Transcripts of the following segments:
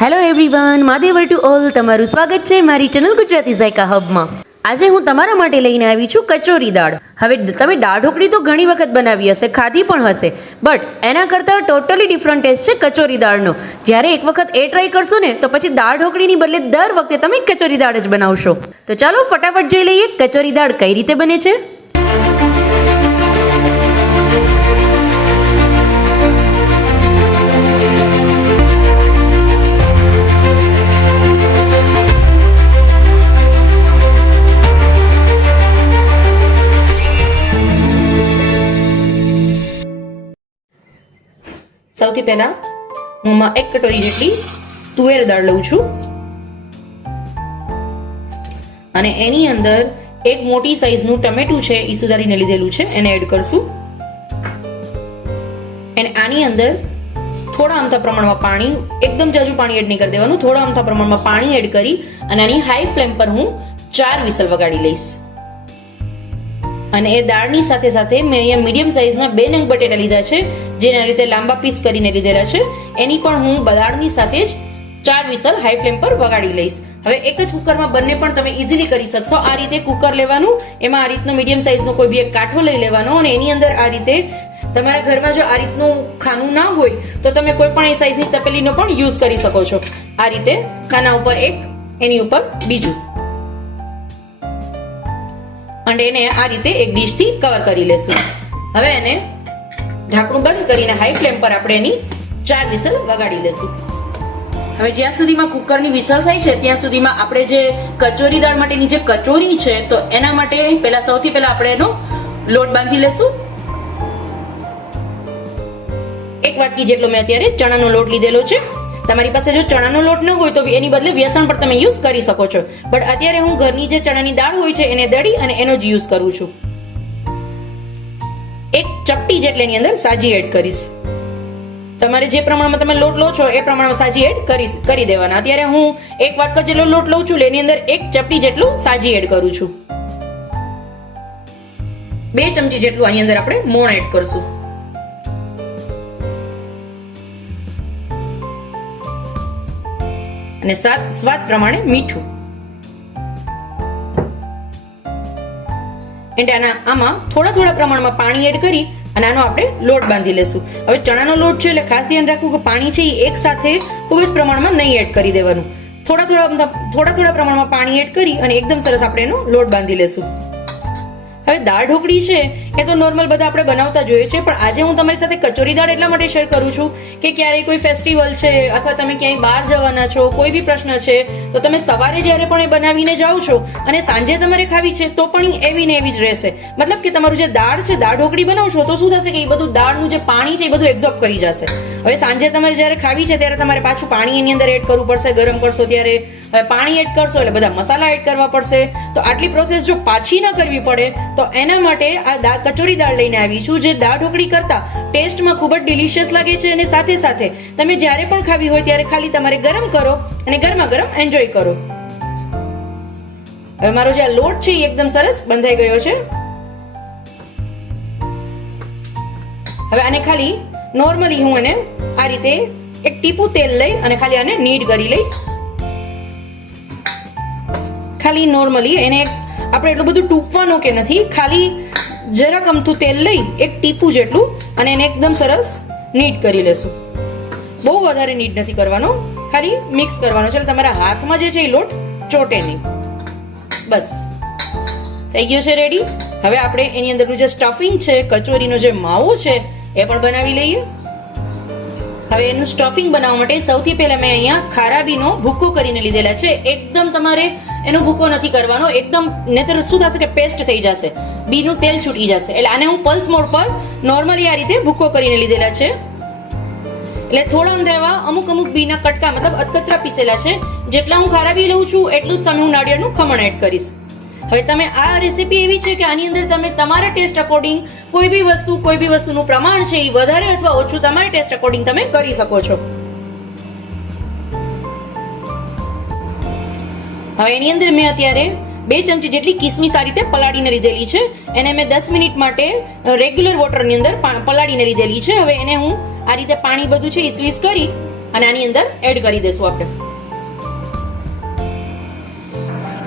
Hello everyone, મહાદેવર to all. તમારું સ્વાગત છે મારી ચેનલ ગુજરાતી ઝાયકા હબમાં. આજે હું તમારા માટે લઈને આવી છું કચોરી દાળ. હવે તમે દાળ ઢોકળી તો ઘણી વખત બનાવી હશે, ખાધી પણ હશે, બટ એના કરતાં ટોટલી ડિફરન્ટ ટેસ્ટ છે કચોરી દાળનો. જ્યારે એક વખત એ ટ્રાય કરશો ને તો પછી દાળ ઢોકળીની બદલે દર વખતે તમે કચોરી દાળ જ બનાવશો. તો ચાલો ફટાફટ જોઈ લઈએ કચોરી દાળ કઈ રીતે બને છે. સૌથી પહેલા હું એક કટોરી જેટલી તુવેર દાળ લઉં છું અને એની અંદર એક મોટી સાઈઝનું ટમેટું છે એ સુધારીને લીધેલું છે, એને એડ કરશું. અને આની અંદર થોડા અમથા પ્રમાણમાં પાણી, એકદમ જાજુ પાણી એડ નહીં કરી દેવાનું, થોડા અમથા પ્રમાણમાં પાણી એડ કરી અને આની હાઈ ફ્લેમ પર હું 4 વિસલ વગાડી લઈશ. અને એ દાળની સાથે સાથે મેં અહીંયા મીડિયમ સાઇઝના 2 નંગ બટેટા લીધા છે, જેના રીતે લાંબા પીસ કરીને લીધેલા છે. એની પણ હું દાળની સાથે જ 4 વિસલ હાઈ ફ્લેમ પર વગાડી લઈશ. હવે એક જ કુકરમાં બંને પણ તમે ઇઝીલી કરી શકશો. આ રીતે કુકર લેવાનું, એમાં આ રીતનો મીડિયમ સાઇઝનો કોઈ બી એક કાંઠો લઈ લેવાનો અને એની અંદર આ રીતે, તમારા ઘરમાં જો આ રીતનું ખાનું ના હોય તો તમે કોઈ પણ એ સાઇઝની તપેલીનો પણ યુઝ કરી શકો છો. આ રીતે ખાના ઉપર એક, એની ઉપર બીજું, અને એને આ રીતે એક ડીશથી કવર કરી લેશું. હવે એને ઢાંકણું બંધ કરીને હાઈ ફ્લેમ પર આપણે એની 4 વિસલ વગાડી લેશું. હવે જ્યાં સુધીમાં કુકરની વિસલ થાય છે ત્યાં સુધીમાં આપણે જે કચોરી દાળ માટેની જે કચોરી છે તો એના માટે સૌથી પહેલા આપણે એનો લોટ બાંધી લેશું. 1 વાટકી જેટલો મેં અત્યારે ચણાનો લોટ લીધેલો છે. તમારી પાસે જો ચણાનો લોટ ન હોય તો એની બદલે બેસણ પણ તમે યુઝ કરી શકો છો, બટ અત્યારે હું ઘરની જે ચણાની દાળ હોય છે એને દળી અને એનો જ યુઝ કરું છું. 1 ચપટી જેટલી એની અંદર સાજી એડ કરીશ. તમારે જે પ્રમાણમાં તમે લોટ લો છો એ પ્રમાણમાં સાજી એડ કરી દેવાના. અત્યારે હું 1 વાટકો જેટલો લોટ લઉં છું, એની અંદર 1 ચપટી જેટલું સાજી એડ કરું છું. 2 ચમચી જેટલું આની અંદર આપણે મોણ એડ કરશું. અને સ્વાદ પ્રમાણે મીઠું. આમાં થોડા પ્રમાણમાં પાણી એડ કરી અને આનો આપણે લોટ બાંધી લેશું. હવે ચણાનો લોટ છે એટલે ખાસ ધ્યાન રાખવું કે પાણી છે એ એક સાથે ખૂબ જ પ્રમાણમાં નહીં એડ કરી દેવાનું. થોડા પ્રમાણમાં પાણી એડ કરી અને એકદમ સરસ આપણે એનો લોટ બાંધી લેશું. હવે દાળ ઢોકળી છે એ તો નોર્મલ બધા આપણે બનાવતા જોઈએ છે, પણ આજે હું તમારી સાથે કચોરી દાળ એટલા માટે શેર કરું છું કે ક્યારેય કોઈ ફેસ્ટિવલ છે અથવા તમે ક્યાંય બહાર જવાના છો, કોઈ બી પ્રશ્ન છે, તો તમે સવારે જ્યારે પણ એ બનાવીને જાઓ છો અને સાંજે તમારે ખાવી છે તો પણ એવી ને એવી જ રહેશે. મતલબ કે તમારું જે દાળ છે, દાળ ઢોકળી બનાવશો તો શું થશે કે એ બધું દાળનું જે પાણી છે એ બધું એબ્ઝોર્બ કરી જશે. હવે સાંજે તમારે જ્યારે ખાવી છે ત્યારે તમારે પાછું પાણી એની અંદર એડ કરવું પડશે. ગરમ કરશો ત્યારે પાણી એડ કરશો એટલે બધા મસાલા એડ કરવા પડશે. તો આટલી પ્રોસેસ જો પાછી ન કરવી પડે તો એના માટે આ કચોરી દાળ લઈને આવી છું, જે દાળ ઢોકળી કરતા ટેસ્ટમાં ખૂબ જ ડિલિશિયસ લાગે છે. અને સાથે સાથે તમે જ્યારે પણ ખાવી હોય ત્યારે ખાલી તમારે ગરમ કરો અને ગરમા ગરમ એન્જોય કરો. હવે મારો જે આ લોટ છે એ એકદમ સરસ બંધાઈ ગયો છે. હવે આને ખાલી નોર્મલી હું એને આ રીતે એક ટીપું તેલ લઈ અને ખાલી આને નીડ કરી લઈશ. ખાલી નોર્મલી એને આપણે એટલું બધું ટૂંપવાનું કે નથી, ખાલી જરાક અમથું તેલ લઈ એક ટીપું જેટલું અને એને એકદમ સરસ નીટ કરી લેશું. બહુ વધારે નીટ નથી કરવાનો, ખાલી મિક્સ કરવાનો છે એટલે તમારા હાથમાં જે છે એ લોટ ચોટે નહીં. બસ થઈ ગયો છે રેડી. હવે આપણે એની અંદરનું જે સ્ટફિંગ છે, કચોરીનો જે માવો છે એ પણ બનાવી લઈએ. હવે એનું સ્ટફિંગ બનાવવા માટે સૌથી પહેલા મેં અહીંયા ખારાબીનો ભૂકો કરીને લીધેલા છે. એકદમ તમારે એનો ભૂકો નથી કરવાનો, એકદમ, નહીતર શું થશે કે પેસ્ટ થઈ જશે, બીનું તેલ છૂટી જશે. એટલે આને હું પલ્સ મોડ પર નોર્મલી આ રીતે ભૂકો કરીને લીધેલા છે. એટલે થોડા એવા અમુક બીના કટકા, મતલબ અધકચરા પીસેલા છે. જેટલા હું ખારાબી લઉં છું એટલું જ સામે હું નાળિયેરનું ખમણ એડ કરીશ. હવે તમે આ રેસીપી એવી છે કે આની અંદર તમે તમારા ટેસ્ટ અકોર્ડિંગ કોઈ બી વસ્તુનું પ્રમાણ છે એ વધારે અથવા ઓછું તમારા ટેસ્ટ અકોર્ડિંગ તમે કરી શકો છો. હવે એની અંદર મેં અત્યારે 2 ચમચી જેટલી કિસમિસ આ રીતે પલાળીને લીધેલી છે. એને મેં 10 મિનિટ માટે રેગ્યુલર વોટરની અંદર પલાળીને લીધેલી છે. હવે એને હું આ રીતે પાણી બધું છે એ સ્વીઝ કરી અને આની અંદર એડ કરી દેશું આપણે.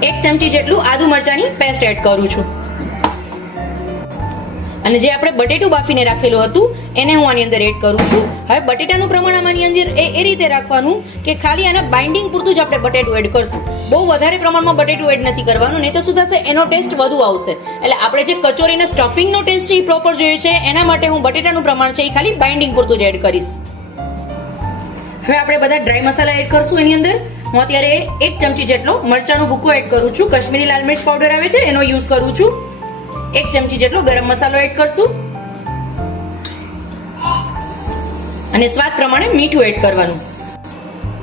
1 ચમચી જેટલું આદુ મરચાની પેસ્ટ એડ કરું છું. અને જે આપણે બટેટું બાફીને રાખેલું હતું એને હું આની અંદર એડ કરું છું. હવે બટેટાનું પ્રમાણ આની અંદર એ રીતે રાખવાનું કે ખાલી આના બાઇન્ડિંગ પૂરતું જ આપણે બટેટું એડ કરશું. બહુ વધારે પ્રમાણમાં બટેટું એડ નથી કરવાનું, નહીં તો શું થશે, એનો ટેસ્ટ વધુ આવશે. એટલે આપણે જે કચોરીના સ્ટફિંગનો ટેસ્ટ છે એ પ્રોપર જોઈએ છે, એના માટે હું બટેટાનું પ્રમાણ છે એ ખાલી બાઇન્ડિંગ પૂરતું જ એડ કરીશ. હવે આપણે બધા ડ્રાય મસાલા એડ કરશું એની અંદર. હું અત્યારે 1 ચમચી જેટલો મરચાનો ભૂકો એડ કરું છું. કાશ્મીરી લાલ મિર્ચ પાવડર આવે છે એનો યુઝ કરું છું. 1 ચમચી જેટલો ગરમ મસાલો એડ કરશું અને સ્વાદ પ્રમાણે મીઠું એડ કરવાનું.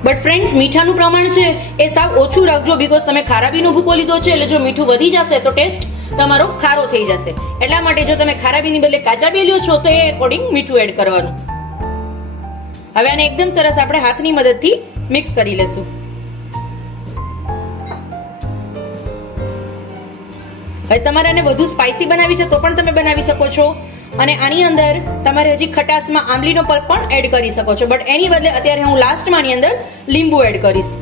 બટ ફ્રેન્ડ્સ, મીઠાનું પ્રમાણ છે એ સાવ ઓછું રાખજો, બીકોઝ તમે ખારાબીનો ભૂકો લીધો છે એટલે જો મીઠું વધી જશે તો ટેસ્ટ તમારો ખારો થઈ જશે. એટલા માટે જો તમે ખારાબીની બદલે કાચા બી લ્યો છો તો એ એકોર્ડિંગ મીઠું એડ કરવાનું. હવે આને એકદમ સરસ આપણે હાથની મદદથી મિક્સ કરી લેશું. હવે તમારે આને વધુ સ્પાઇસી બનાવી છે તો પણ તમે બનાવી શકો છો, અને આની અંદર તમારે હજી ખટાશમાં આંબલીનો પલ્પ પણ એડ કરી શકો છો. બટ એની બદલે અત્યારે હું લાસ્ટમાં આની અંદર લીંબુ એડ કરીશ.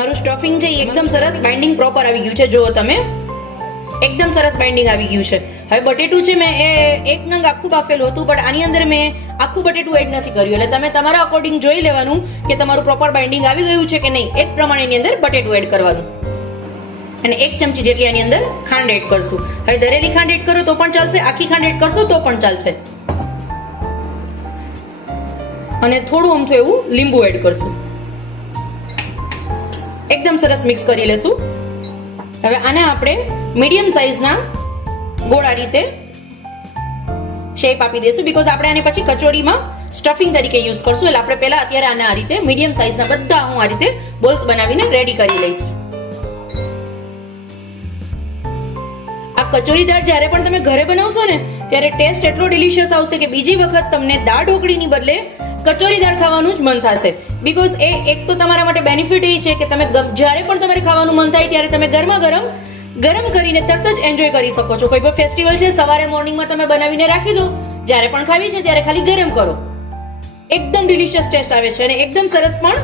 મારું સ્ટફિંગ છે એ એકદમ સરસ બાઇન્ડિંગ પ્રોપર આવી ગયું છે. જુઓ તમે, એકદમ સરસ બાઇન્ડિંગ આવી ગયું છે. હવે બટેટું છે મેં એક નંગ આખું બાફેલું હતું, બટ આની અંદર મેં આખું બટેટું એડ નથી કર્યું. એટલે તમે તમારા અકોર્ડિંગ જોઈ લેવાનું કે તમારું પ્રોપર બાઇન્ડિંગ આવી ગયું છે કે નહીં, એ જ પ્રમાણે એની અંદર બટેટું એડ કરવાનું. અને 1 ચમચી જેટલી આની અંદર ખાંડ એડ કરશું. હવે દરેલી ખાંડ એડ કરો તો પણ ચાલશે, આખી ખાંડ એડ કરશો તો પણ ચાલશે. અને થોડું અમથું એવું લીંબુ એડ કરશું. એકદમ સરસ મિક્સ કરી લેશું. હવે આને આપણે મીડિયમ સાઇઝના ગોળા રીતે શેપ આપી દઈશું, બીકોઝ આપણે આને પછી કચોરીમાં સ્ટફિંગ તરીકે યુઝ કરશું. એટલે આપણે પહેલા અત્યારે આને આ રીતે મીડિયમ સાઇઝના બધા હું આ રીતે બોલ્સ બનાવીને રેડી કરી લઈશ. કચોરી દાળ જ્યારે પણ તમે ઘરે બનાવશો ને ત્યારે ટેસ્ટ એટલો ડિલિશિયસ આવશે કે બીજી વખત તમને દાળ ઢોકળીની બદલે કચોરી દાળ ખાવાનું જ મન થશે. બીકોઝ એ એક તો તમારા માટે બેનિફિટ એ છે કે તમે જ્યારે પણ તમારે ખાવાનું મન થાય ત્યારે તમે ગરમ કરીને તરત જ એન્જોય કરી શકો છો. કોઈ પણ ફેસ્ટિવલ છે, સવારે મોર્નિંગમાં તમે બનાવીને રાખી દો, જ્યારે પણ ખાવી છે ત્યારે ખાલી ગરમ કરો. એકદમ ડિલિશિયસ ટેસ્ટ આવે છે અને એકદમ સરસ પણ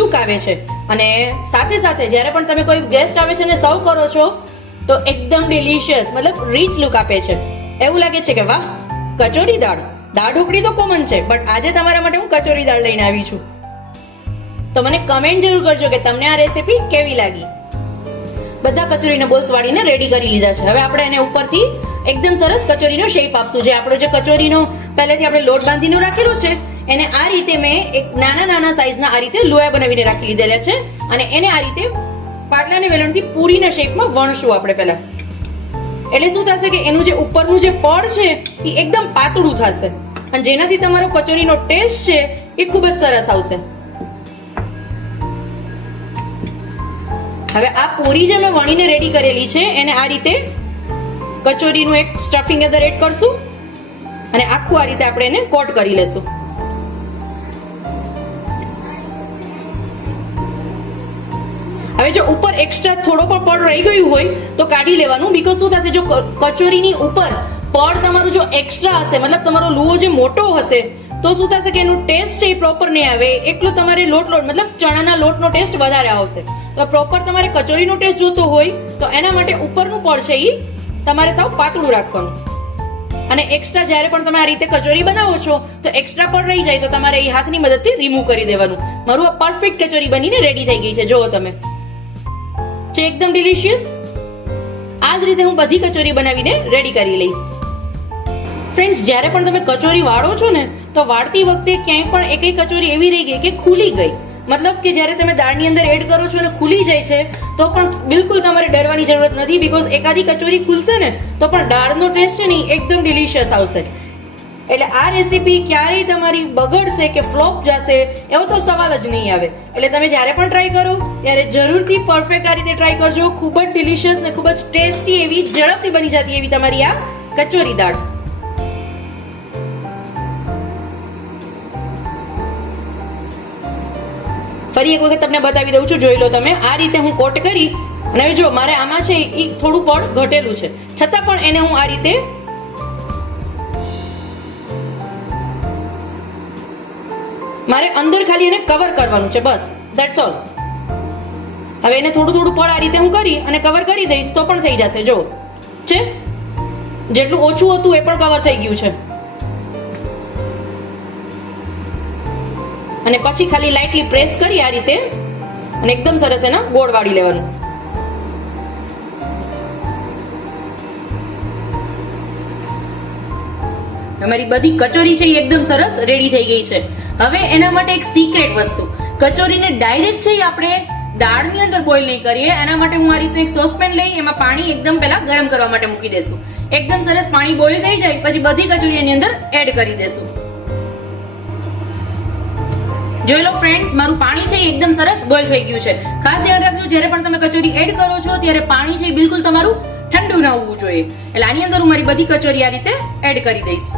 લુક આવે છે. અને સાથે સાથે જ્યારે પણ તમે કોઈ ગેસ્ટ આવે છે અને સર્વ કરો છો તો એકદમ ડિલિશિયસ, મતલબ રીચ લુક આપે છે. એવું લાગે છે કે વાહ, કચોરી દાળ ઢોકળી તો કોમન છે, બટ આજે તમારા માટે હું કચોરી દાળ લઈને આવી છું. તો મને કમેન્ટ જરૂર કરજો કે તમને આ રેસીપી કેવી લાગી. બધા કચોરીના બોલ્સ વાળીને રેડી કરી લીધા છે. હવે આપણે એને ઉપરથી એકદમ સરસ કચોરીનો શેપ આપશું. જે આપણો જે કચોરીનો પહેલેથી આપણે લોટ બાંધીને રાખેલો છે એને આ રીતે મેં એક નાના સાઈઝના આ રીતે લોયા બનાવીને રાખી લીધેલા છે, અને એને આ રીતે પાટલાને વેલણથી પૂરીના શેપમાં વણશું આપણે પહેલા. એટલે શું થશે કે એનું જે ઉપરનું જે પડ છે એ એકદમ પાતળું થશે, અને જેનાથી તમારો કચોરીનો ટેસ્ટ છે એ ખૂબ જ સરસ આવશે. હવે આ પૂરી જે મેં વણીને રેડી કરેલી છે એને આ રીતે કચોરીનું એક સ્ટફિંગ અંદર એડ કરશું અને આખું આ રીતે આપણે એને કોટ કરી લેશું. હવે જો ઉપર એક્સ્ટ્રા થોડો પણ પડ રહી ગયું હોય તો કાઢી લેવાનું, બીકોઝ શું થશે, જો કચોરીની ઉપર પડ તમારું જો એક્સ્ટ્રા હશે, મતલબ તમારો લુઓ જે મોટો હશે તો શું થશે કે એનું ટેસ્ટ છે એ પ્રોપર નહીં આવે. એટલું તમારે લોટ મતલબ ચણાના લોટનો ટેસ્ટ વધારે આવશે. તો પ્રોપર તમારે કચોરીનો ટેસ્ટ જોતો હોય તો એના માટે ઉપરનું પડ છે એ તમારે સાવ પાતળું રાખવાનું. અને એક્સ્ટ્રા જ્યારે પણ તમે આ રીતે કચોરી બનાવો છો તો એક્સ્ટ્રા પડ રહી જાય તો તમારે એ હાથની મદદથી રિમૂવ કરી દેવાનું. મારું આ પરફેક્ટ કચોરી બનીને રેડી થઈ ગઈ છે. જુઓ તમે, છે એકદમ ડિલિશિયસ. આ જ રીતે હું બધી કચોરી બનાવીને રેડી કરી લઈશ. ફ્રેન્ડ્સ, જ્યારે પણ તમે કચોરી વાળો છો ને તો વાળતી વખતે ક્યાંય પણ એકેય કચોરી એવી રહી ગઈ કે ખુલી ગઈ, મતલબ કે જ્યારે તમે દાળની અંદર એડ કરો છો અને ખુલી જાય છે તો પણ બિલકુલ તમારે ડરવાની જરૂરત નથી, બીકોઝ એકાદી કચોરી ખુલશે ને તો પણ દાળનો ટેસ્ટ છે ને એકદમ ડિલિશિયસ આવશે. એટલે આ રેસીપી ક્યારેય તમારી બગડશે કે ફ્લોપ જશે એવો તો સવાલ જ નહીં આવે. એટલે તમે જ્યારે પણ ટ્રાય કરો ત્યારે જરૂરથી પરફેક્ટ આ રીતે ટ્રાય કરજો. ખૂબ જ ડિલિશિયસ ને ખૂબ જ ટેસ્ટી એવી, ઝડપથી બની જતી એવી તમારી આ કચોરી દાળ. ફરી એક વખત તમને બતાવી દઉં છું, જોઈ લો તમે. આ રીતે હું કોટ કરી અને હવે જો મારે આમાં છે એ થોડું પડ ઘટેલું છે, છતાં પણ એને હું આ રીતે મારે અંદર ખાલી એને કવર કરવાનું છે, બસ ધેટ્સ ઓલ. હવે એને થોડું થોડું પડ આ રીતે હું કરી અને કવર કરી દઈશ તો પણ થઈ જશે. જો છે જેટલું ઓછું હતું એ પણ કવર થઈ ગયું છે. અને પછી ખાલી લાઇટલી પ્રેસ કરી આ રીતે અને એકદમ સરસ એના ગોળ વાળી લેવાનું. અમારી બધી કચોરી છે એ એકદમ સરસ રેડી થઈ ગઈ છે. હવે એના માટે એક સિક્રેટ વસ્તુ, કચોરીને ડાયરેક્ટ છે આપણે દાળની અંદર બોઇલ નહીં કરીએ. એના માટે હું આ રીતનું એક સોસપેન લઈ એમાં પાણી એકદમ પહેલા ગરમ કરવા માટે મૂકી દેશું. એકદમ સરસ પાણી બોઇલ થઈ જાય પછી બધી કચોરી એની અંદર એડ કરી દેશું. જોઈ લો ફ્રેન્ડ્સ, મારું પાણી છે એકદમ સરસ બોઇલ થઈ ગયું છે. ખાસ ધ્યાન રાખજો જ્યારે પણ તમે કચોરી એડ કરો છો ત્યારે પાણી છે બિલકુલ તમારું ઠંડુ ન હોવું જોઈએ. એટલે આની અંદર હું મારી બધી કચોરી આ રીતે એડ કરી દઈશ.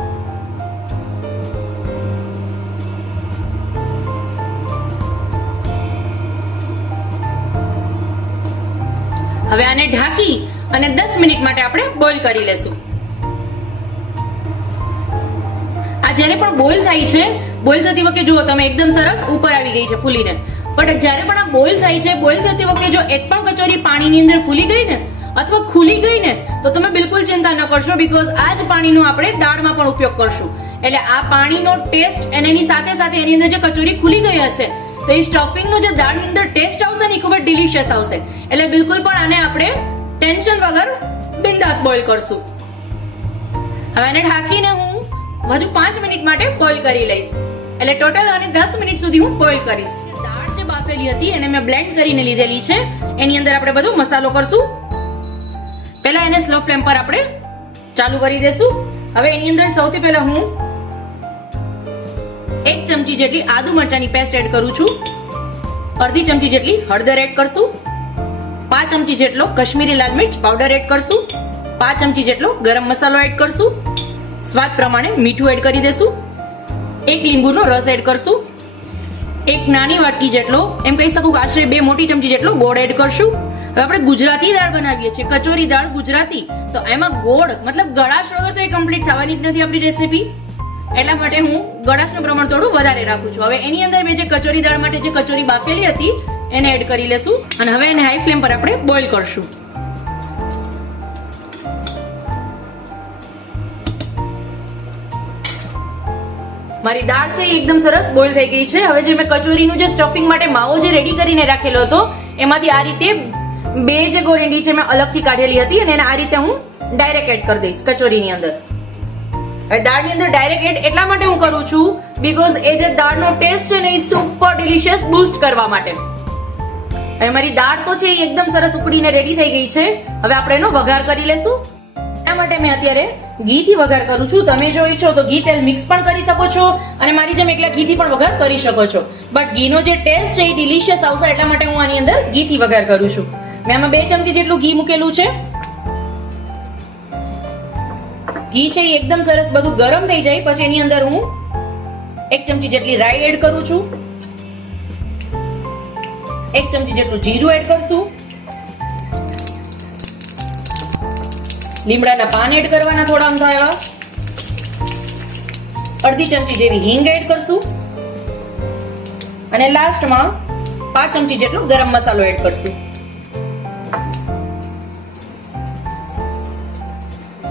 હવે આને ઢાંકી અને 10 મિનિટ માટે આપણે બોઇલ કરી લેશું. આ જ્યારે પણ બોઇલ થાય છે, બોઇલ થતી વખતે જુઓ તમે એકદમ સરસ ઉપર આવી ગઈ છે ફૂલીને. પણ જ્યારે પણ આ બોઇલ થાય છે, બોઇલ થતી વખતે જો એક પણ કચોરી પાણીની અંદર ફૂલી ગઈ ને અથવા ખુલી ગઈ ને તો તમે બિલકુલ ચિંતા ન કરશો, બીકોઝ આ જ પાણીનો આપણે દાળમાં પણ ઉપયોગ કરશું. એટલે આ પાણીનો ટેસ્ટ અને એની સાથે સાથે એની અંદર જે કચોરી ખુલી ગઈ હશે તો એ સ્ટફિંગનો જે દાળની અંદર ટેસ્ટ આવશે ને એ ખૂબ જ ડિલિશિયસ આવશે. એટલે બિલકુલ પણ આને આપણે ટેન્શન વગર બિંદાસ બોઇલ કરશું. હવે આને ઢાંકીને હું હજુ 5 મિનિટ માટે બોઇલ કરી લઈશ. એટલે ટોટલ આને 10 મિનિટ સુધી હું બોઇલ કરીશ. દાળ જે બાફેલી હતી એને મેં બ્લેન્ડ કરીને લીધેલી છે. એની અંદર આપણે બધો મસાલો કરશું. પહેલા એને સ્લો ફ્લેમ પર આપણે ચાલુ કરી દેશું. હવે એની અંદર સૌથી પહેલા હું 1 ચમચી જેટલી આદુ મરચાની પેસ્ટ એડ કરું છું. અડધી ચમચી જેટલી હળદર એડ કરશું. 5 ચમચી જેટલો કશ્મીરી લાલ મિર્ચ પાવડર એડ કરશું. 5 ચમચી જેટલો ગરમ મસાલો એડ કરશું. સ્વાદ પ્રમાણે મીઠું એડ કરી દેશું. 1 લીંબુનો રસ એડ કરશું. 1 નાની વાટકી જેટલો, એમ કહી શકું કે આશરે 2 મોટી ચમચી જેટલો ગોળ એડ કરશું. હવે આપણે ગુજરાતી દાળ બનાવીએ છીએ, કચોરી દાળ ગુજરાતી, તો એમાં ગોળ મતલબ ગળાશ વગર તો એ કમ્પ્લીટ થવાની જ નથી આપણી રેસીપી. એટલા માટે હું ગળાશનું પ્રમાણ થોડું વધારે રાખું છું. હવે એની અંદર મેં જે કચોરી દાળ માટે જે કચોરી બાફેલી હતી એને એડ કરી લેશું અને હવે એને હાઈ ફ્લેમ પર આપણે બોઇલ કરશું. મારી દાળ છે એકદમ સરસ બોઇલ થઈ ગઈ છે. હવે જે મેં કચોરીનું જે સ્ટફિંગ માટે માવો જે રેડી કરીને રાખેલો હતો એમાંથી આ રીતે 2 જે ગોરંડી છે મેં અલગથી કાઢેલી હતી અને એને આ રીતે હું ડાયરેક્ટ એડ કરી દઈશ કચોરીની અંદર. હવે દાળની અંદર ડાયરેક્ટ એડ એટલા માટે હું કરું છું બીકોઝ એ જે દાળનો ટેસ્ટ છે ને એ સુપર ડિલિશિયસ બૂસ્ટ કરવા માટે. હવે મારી દાળ તો છે એકદમ સરસ ઉકળીને રેડી થઈ ગઈ છે. હવે આપણે એનો વઘાર કરી લેશું. એના માટે મેં અત્યારે ઘીથી વઘાર કરું છું. તમે જો ઈચ્છો તો ઘી તેલ મિક્સ પણ કરી શકો છો અને મારી જેમ એકલા ઘીથી પણ વઘાર કરી શકો છો. બટ ઘીનો જે ટેસ્ટ છે એ ડિલિશિયસ આવશે એટલા માટે હું આની અંદર ઘીથી વઘાર કરું છું. મેં આમાં 2 ચમચી જેટલું ઘી મૂકેલું છે. ઘી છે એકદમ સરસ બધું ગરમ થઈ જાય પછી એની અંદર હું 1 ચમચી જેટલી રાઈ એડ કરું છું. 1 ચમચી જેટલું જીરું એડ કરશું. લીમડાના પાન એડ કરવાના થોડા અમથા એવા. અડધી ચમચી જેવી હિંગ એડ કરશું અને લાસ્ટમાં 5 ચમચી જેટલો ગરમ મસાલો એડ કરશું.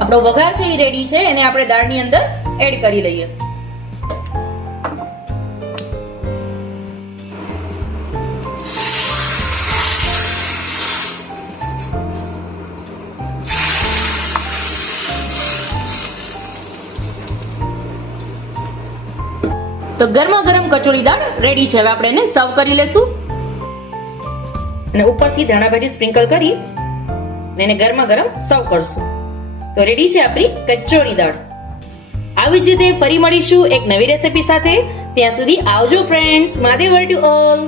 આપણો વઘાર છે એ રેડી છે. એને આપણે દાળની અંદર એડ કરી લઈએ. તો ગરમા ગરમ કચોરી દાળ રેડી છે. હવે આપણે એને સર્વ કરી લેશું અને ઉપરથી ધાણા ભાજી સ્પ્રિંકલ કરી એને ગરમા ગરમ સર્વ કરશું. તો રેડી છે આપણી કચોરી દાળ. આવી જ રીતે ફરી મળીશું એક નવી રેસીપી સાથે. ત્યાં સુધી આવજો ફ્રેન્ડ્સ. Mahadev to all.